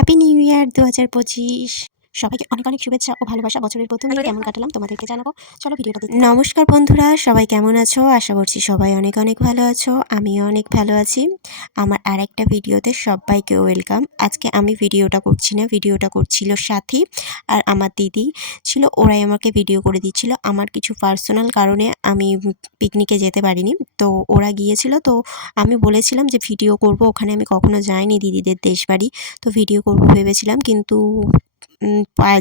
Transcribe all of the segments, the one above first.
Happy new year দু হাজার পঁচিশ সবাইকে অনেক অনেক শুভেচ্ছা ও ভালোবাসা। বছরের প্রথম দিন কেমন কাটালাম তোমাদেরকে জানাব। চলো ভিডিওটা দেখি নমস্কার বন্ধুরা সবাই কেমন আছো? আশা করছি সবাই অনেক অনেক ভালো আছো আমিও অনেক ভালো আছি। আমার আর একটা ভিডিওতে সবাইকে ওয়েলকাম। আজকে আমি ভিডিওটা করছি না ভিডিওটা করছিল সাথী আর আমার দিদি। ছিল ওরাই আমাকে ভিডিও করে দিচ্ছিল। আমার কিছু পার্সোনাল কারণে আমি পিকনিকে যেতে পারিনি। তো ওরা গিয়েছিল তো আমি বলেছিলাম যে ভিডিও করব। ওখানে আমি কখনো যাইনি দিদিদের দেশ বাড়ি তো ভিডিও করব ভেবেছিলাম কিন্তু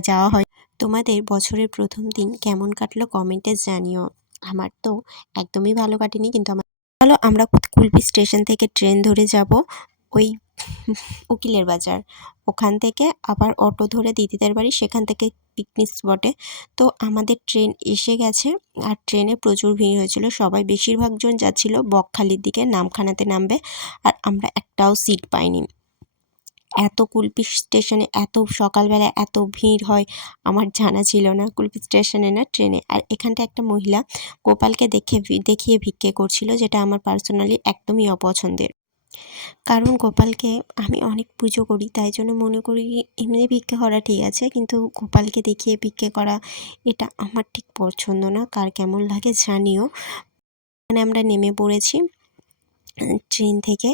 যাওয়া হয়। তোমাদের বছরের প্রথম দিন কেমন কাটলো কমেন্টে জানিও। আমার তো একদমই ভালো কাটেনি, কিন্তু আমার চলো আমরা কুলপি স্টেশন থেকে ট্রেন ধরে যাব ওই উকিলের বাজার। ওখান থেকে আবার অটো ধরে দিদিদের বাড়ি, সেখান থেকে পিকনিক স্পটে তো আমাদের ট্রেন এসে গেছে আর ট্রেনে প্রচুর ভিড় হয়েছিল। সবাই বেশিরভাগ জন যাচ্ছিল বকখালির দিকে, নামখানাতে নামবে। আর আমরা একটাও সিট পাইনি। এত কুলপি স্টেশনে এত সকালবেলা এত ভিড় হয়, আমার জানা ছিল না কুলপি স্টেশনে না ট্রেনে। আর এখানটা একটা মহিলা গোপালকে দেখে দেখিয়ে ভিক্ষে করছিল, যেটা আমার পার্সোনালি একদমই অপছন্দের। কারণ গোপালকে আমি অনেক পুজো করি, তাই জন্য মনে করি এমনি ভিক্ষে করা ঠিক আছে, কিন্তু গোপালকে দেখিয়ে ভিক্ষে করা এটা আমার ঠিক পছন্দ না, কার কেমন লাগে জানিও। মানে আমরা নেমে পড়েছি। ট্রেন থেকে।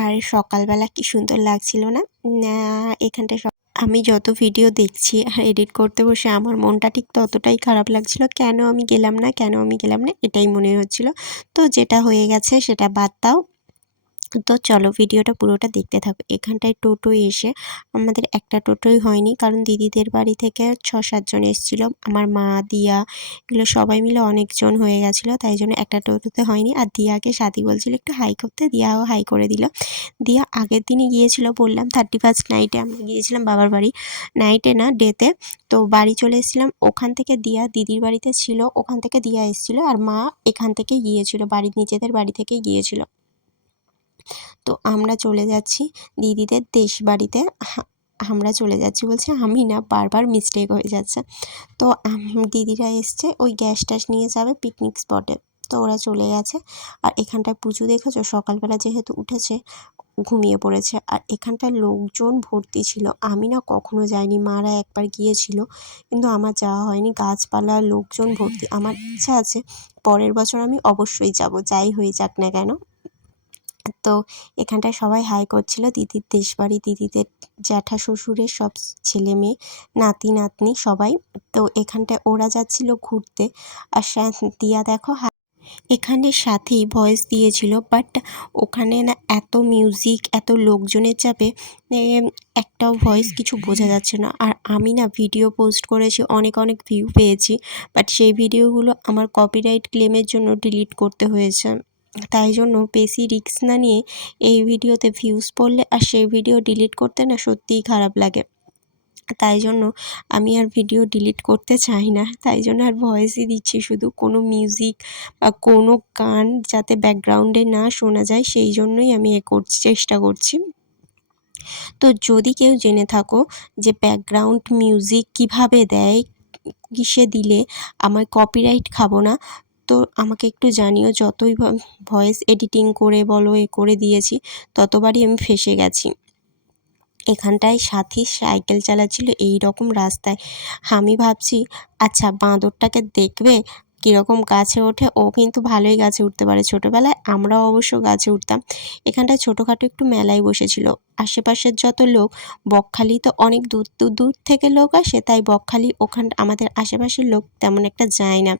আর সকালবেলা কি সুন্দর লাগছিল না? এখানটা আমি যত ভিডিও দেখছি আর এডিট করতে বসে আমার মনটা ঠিক ততটাই খারাপ লাগছিল। কেন আমি গেলাম না, কেন আমি গেলাম না, এটাই মনে হচ্ছিল। তো যেটা হয়ে গেছে সেটা বাদ দাও। তো চলো ভিডিওটা পুরোটা দেখতে থাকো। এখানটায় টোটো এসে আমাদের একটা টোটোই হয়নি, কারণ দিদিদের বাড়ি থেকে ছ সাতজন এসেছিল। আমার মা, দিয়া এগুলো সবাই মিলে অনেকজন হয়ে গেছিল, তাই জন্য একটা টোটোতে হয়নি। আর দিয়াকে সাথী বলছিল, একটু হাই করতে। দিয়াও হাই করে দিল। দিয়া আগের দিনই গিয়েছিল বললাম থার্টি ফার্স্ট নাইটে আমরা গিয়েছিলাম বাবার বাড়ি। নাইটে না ডেতে তো। বাড়ি চলে এসেছিলাম। ওখান থেকে দিয়া দিদির বাড়িতে ছিল, ওখান থেকে দিয়া এসেছিল। আর মা এখান থেকে গিয়েছিল, বাড়ির নিজেদের বাড়ি থেকে গিয়েছিল। তো আমরা চলে যাচ্ছি দিদিদের দেশ বাড়িতে আমরা চলে যাচ্ছি বলছে, আমি না, বারবার মিস্টেক হয়ে যাচ্ছে। তো দিদিরা এসছে, ওই গ্যাস ট্যাস নিয়ে যাবে পিকনিক স্পটে তো ওরা চলে গেছে। আর এখানটায় পুজো দেখেছ? সকালবেলা যেহেতু উঠেছে, ঘুমিয়ে পড়েছে। আর এখানটায় লোকজন ভর্তি ছিল। আমি না কখনো যাইনি, মারা একবার গিয়েছিল। কিন্তু আমার যাওয়া হয়নি। গাছপালা, লোকজন ভর্তি। আমার ইচ্ছা আছে, পরের বছর আমি অবশ্যই যাব। যাই হয়ে যাক না কেন। তো এখানটায় সবাই হাই করছিল। দিদির দেশ বাড়ি দিদিদের জ্যাঠা শ্বশুরের সব ছেলে মেয়ে, নাতি, নাতনি সবাই। তো এখানটায় ওরা যাচ্ছিল ঘুরতে। আর দিয়া দেখো এখানে সাথেই ভয়েস দিয়েছিল, বাট ওখানে না এত মিউজিক, এত লোকজনের চাপে একটাও ভয়েস কিছু বোঝা যাচ্ছে না। আর আমি না ভিডিও পোস্ট করেছি, অনেক অনেক ভিউ পেয়েছি, বাট সেই ভিডিওগুলো আমার কপিরাইট ক্লেমের জন্য ডিলিট করতে হয়েছে। তাই জন্য বেশি রিস্ক না নিয়ে এই ভিডিওতে ভিউজ পড়লে আর সেই ভিডিও ডিলিট করতে না সত্যিই খারাপ লাগে। তাই জন্য আমি আর ভিডিও ডিলিট করতে চাই না। তাই জন্য আর ভয়েসই দিচ্ছি শুধু কোনো মিউজিক বা কোনো গান যাতে ব্যাকগ্রাউন্ডে না শোনা যায়, সেই জন্যই আমি এ করছি, চেষ্টা করছি। তো যদি কেউ জেনে থাকো যে ব্যাকগ্রাউন্ড মিউজিক কীভাবে দেয়, কিসে দিলে আমার কপিরাইট খাব না তো আমাকে একটু জানিও, যতই ভয়েস এডিটিং করে বলো, এ করে দিয়েছি, ততবারই আমি ফেসে গেছি। এখানটায় সাথী সাইকেল চালাচ্ছিল এই রকম রাস্তায়। আমি ভাবছি আচ্ছা বাঁদরটাকে দেখবে? কীরকম গাছে ওঠে, ও কিন্তু ভালোই গাছে উঠতে পারে। ছোটোবেলায় আমরাও অবশ্য গাছে উঠতাম। এখানটায় ছোটোখাটো একটু মেলায় বসেছিল। আশেপাশের যত লোক, বকখালি তো অনেক দূর দূর দূর থেকে লোক আসে, তাই বকখালি ওখান, আমাদের আশেপাশের লোক তেমন একটা যায় না।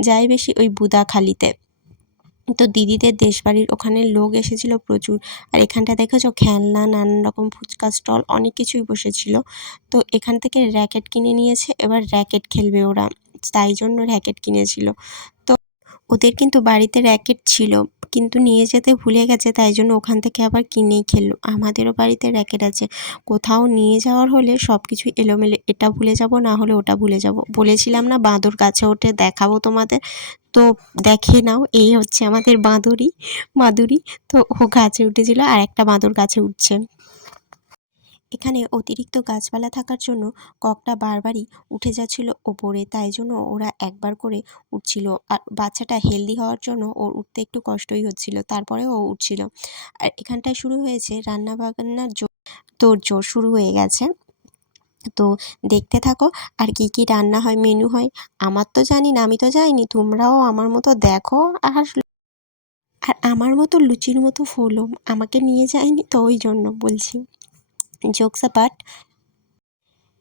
যায় বেশি ওই বুদাখালিতে। তো দিদিদের দেশবাড়ির ওখানে লোক এসেছিল প্রচুর। আর এখানটা দেখেছ খেলনা নানান রকম ফুচকা স্টল, অনেক কিছুই বসেছিল। তো এখান থেকে র্যাকেট কিনে নিয়েছে, এবার র্যাকেট খেলবে ওরা। তাই জন্য র্যাকেট কিনেছিল। তো ওদের কিন্তু বাড়িতে র্যাকেট ছিল, কিন্তু নিয়ে যেতে ভুলে গেছে, তাই জন্য ওখান থেকে আবার কিনেই খেললো। আমাদেরও বাড়িতে র্যাকেট আছে, কোথাও নিয়ে যাওয়ার হলে সব কিছু এলোমেলো, এটা ভুলে যাব, না হলে ওটা ভুলে যাব। বলেছিলাম না, বাঁদর গাছে ওঠে দেখাবো তোমাদের। তো দেখে নাও, এই হচ্ছে আমাদের বাঁদরই মাদুরি তো ও গাছে উঠেছিল আর একটা বাঁদর গাছে উঠছে। এখানে অতিরিক্ত গাছপালা থাকার জন্য ককটা বারবারই উঠে যাচ্ছিল ওপরে, তাই জন্য ওরা একবার করে উঠছিল। আর বাচ্চাটা হেলদি হওয়ার জন্য ওর উঠতে একটু কষ্টই হচ্ছিল, তারপরেও ও উঠছিল। আর এখানটায় শুরু হয়েছে রান্না বান্নার জো তোড়জোড় শুরু হয়ে গেছে। তো দেখতে থাকো আর কি কি রান্না হয় মেনু হয়। আমার তো জানি না, আমি তো যাইনি, তোমরাও আমার মতো দেখো আর আর আমার মতো লুচির মতো ফোলো আমাকে নিয়ে যায়নি তো ওই জন্য বলছি। জোকস অ্যাপার্ট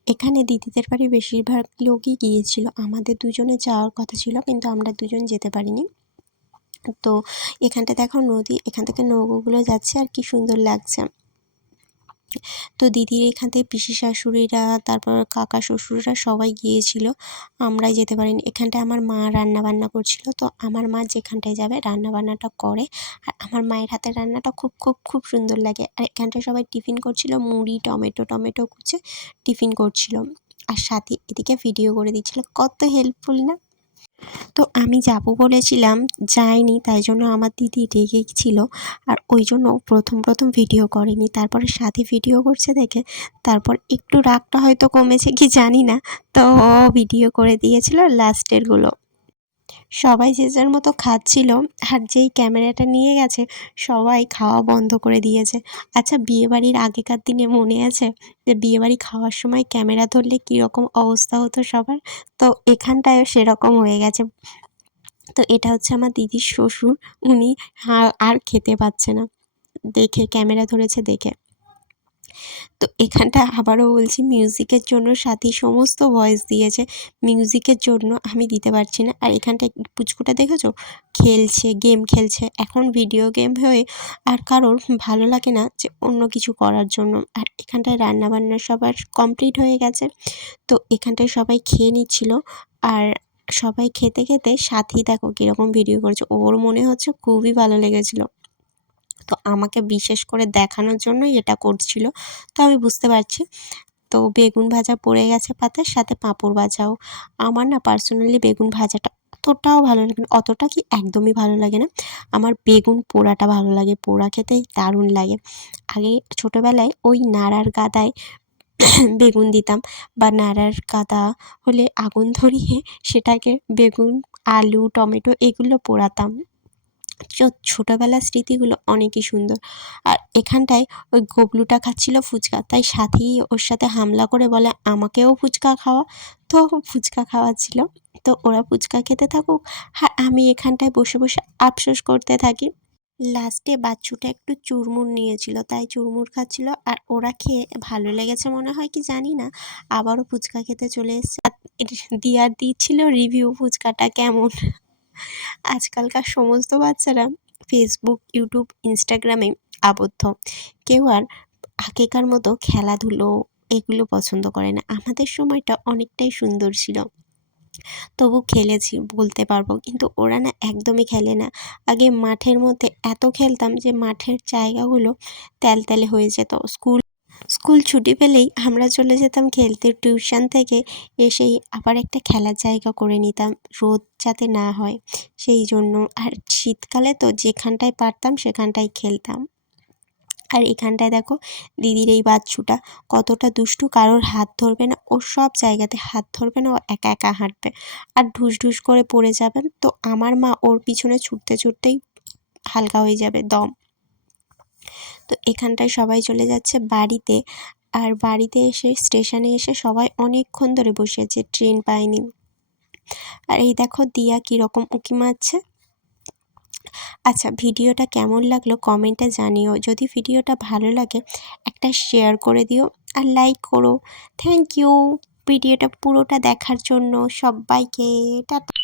এখানে দিদিদের বাড়ি বেশিরভাগ লোকই গিয়েছিল। আমাদের দুজনে যাওয়ার কথা ছিল, কিন্তু আমরা দুজন যেতে পারিনি। তো এখানটা দেখো নদী, এখান থেকে নৌকোগুলো যাচ্ছে আর কি সুন্দর লাগছে। তো দিদির এখান থেকে পিসি শাশুড়িরা, তারপর কাকা শ্বশুররা সবাই গিয়েছিল। আমরাই যেতে পারিনি। এখানটায় আমার মা রান্না বান্না করছিল। তো আমার মা যেখানটায় যাবে রান্না বান্নাটা করে। আর আমার মায়ের হাতের রান্নাটা খুব খুব খুব সুন্দর লাগে। আর এখানটায় সবাই টিফিন করছিল। মুড়ি, টমেটো টমেটো কুচে টিফিন করছিল। আর সাথে এদিকে ভিডিও করে দিচ্ছিল। কত হেল্পফুল না? তো আমি যাব বলেছিলাম, যাইনি, তাই জন্য আমার দিদি রেগে ছিল। আর ওই জন্য প্রথম প্রথম ভিডিও করেনি, তারপরে সাথে ভিডিও করছে দেখে, তারপর একটু রাগটা হয়তো কমেছে, কি জানি না। তো ভিডিও করে দিয়েছিল লাস্টেরগুলো সবাই যে যার মতো খাচ্ছিল আর যেই ক্যামেরাটা নিয়ে গেছে, সবাই খাওয়া বন্ধ করে দিয়েছে। আচ্ছা বিয়েবাড়ির আগেকার দিনে মনে আছে যে বিয়েবাড়ি খাওয়ার সময় ক্যামেরা ধরলে কীরকম অবস্থা হতো সবার? তো এখানটায়ও সেরকম হয়ে গেছে। তো এটা হচ্ছে আমার দিদির শ্বশুর, উনি আর খেতে পাচ্ছে না। দেখে, ক্যামেরা ধরেছে দেখে। তো এখানটা আবারও বলছি মিউজিকের জন্য সাথী সমস্ত ভয়েস দিয়েছে। মিউজিকের জন্য আমি দিতে পারছি না। আর এখানটায় পুচকুটা দেখেছ? খেলছে গেম খেলছে। এখন ভিডিও গেম হয়ে আর কারোর ভালো লাগে না যে অন্য কিছু করার জন্য। আর এখানটায় রান্নাবান্না সবার কমপ্লিট হয়ে গেছে। তো এখানটায় সবাই খেয়ে নিচ্ছিল। আর সবাই খেতে খেতে সাথী দেখো কীরকম ভিডিও করছে। ওর মনে হচ্ছে খুবই ভালো লেগেছিলো। তো আমাকে বিশেষ করে দেখানোর জন্যই এটা করছিল। তো আমি বুঝতে পারছি। তো বেগুন ভাজা পড়ে গেছে পাতার সাথে পাঁপড় ভাজাও। আমার না পার্সোনালি বেগুন ভাজাটা অতটাও ভালো লাগে না, অতটা কি একদমই ভালো লাগে না। আমার বেগুন পোড়াটা ভালো লাগে, পোড়া খেতে দারুণ লাগে। আগে ছোটোবেলায় ওই নাড়ার গাদায় বেগুন দিতাম বা নাড়ার গাদা হলে আগুন ধরিয়ে সেটাকে বেগুন, আলু, টমেটো এগুলো পোড়াতাম। ছোটোবেলার স্মৃতিগুলো অনেকই সুন্দর। আর এখানটায় ওই গবলুটা খাচ্ছিল ফুচকা, তাই সাথী ওর সাথে হামলা করে বলে, আমাকেও ফুচকা খাওয়া। তো ফুচকা খাওয়াচ্ছিল তো ওরা ফুচকা খেতে থাকুক, আর আমি এখানটায় বসে বসে আফসোস করতে থাকি। লাস্টে বাচ্চুটা একটু চুরমুর নিয়েছিল, তাই চুরমুর খাচ্ছিল, আর ওরা খেয়ে ভালো লেগেছে মনে হয় কি জানি না, আবারও ফুচকা খেতে চলে এসছে। দিয়ার দিচ্ছিল রিভিউ ফুচকাটা কেমন? আজকালকার সমস্ত বাচ্চারা ফেসবুক ইউটিউব ইনস্টাগ্রামে আবদ্ধ। কেউ আর আগেকার মতো খেলাধুলো এগুলো পছন্দ করে না। আমাদের সময়টা অনেকটাই সুন্দর ছিল। তবু খেলেছি, বলতে পারব। কিন্তু ওরা না একদমই খেলে না। আগে মাঠের মধ্যে এত খেলতাম যে মাঠের জায়গাগুলো তেলতেলে হয়ে যেত। স্কুল স্কুল ছুটি পেলেই আমরা চলে যেতাম খেলতে টিউশন থেকে। এসেই আবার একটা খেলার জায়গা করে নিতাম, রোদ যাতে না হয়। সেই জন্য আর শীতকালে তো যেখানটায় পারতাম সেখানটায় খেলতাম। আর এখানটায় দেখো দিদির এই বাচ্চুটা কতটা দুষ্টু, কারোর হাত ধরবে না, ও সব জায়গাতে হাত ধরবে না, ও একা একা হাঁটবে। আর ঢুস ঢুস করে পড়ে যাবেন, তো আমার মা ওর পিছনে ছুটতে ছুটতেই হালকা হয়ে যাবে, দম। তো এখানটায় সবাই চলে যাচ্ছে বাড়িতে। আর বাড়িতে এসে স্টেশনে এসে সবাই অনেকক্ষণ ধরে বসে আছে, ট্রেন পায়নি। আর এই দেখো দিয়া কীরকম উঁকি মারছে। আচ্ছা ভিডিওটা কেমন লাগল কমেন্টে জানিও। যদি ভিডিওটা ভালো লাগে, একটা শেয়ার করে দিও আর লাইক করো। থ্যাংক ইউ ভিডিওটা পুরোটা দেখার জন্য সবাইকে, টাটা।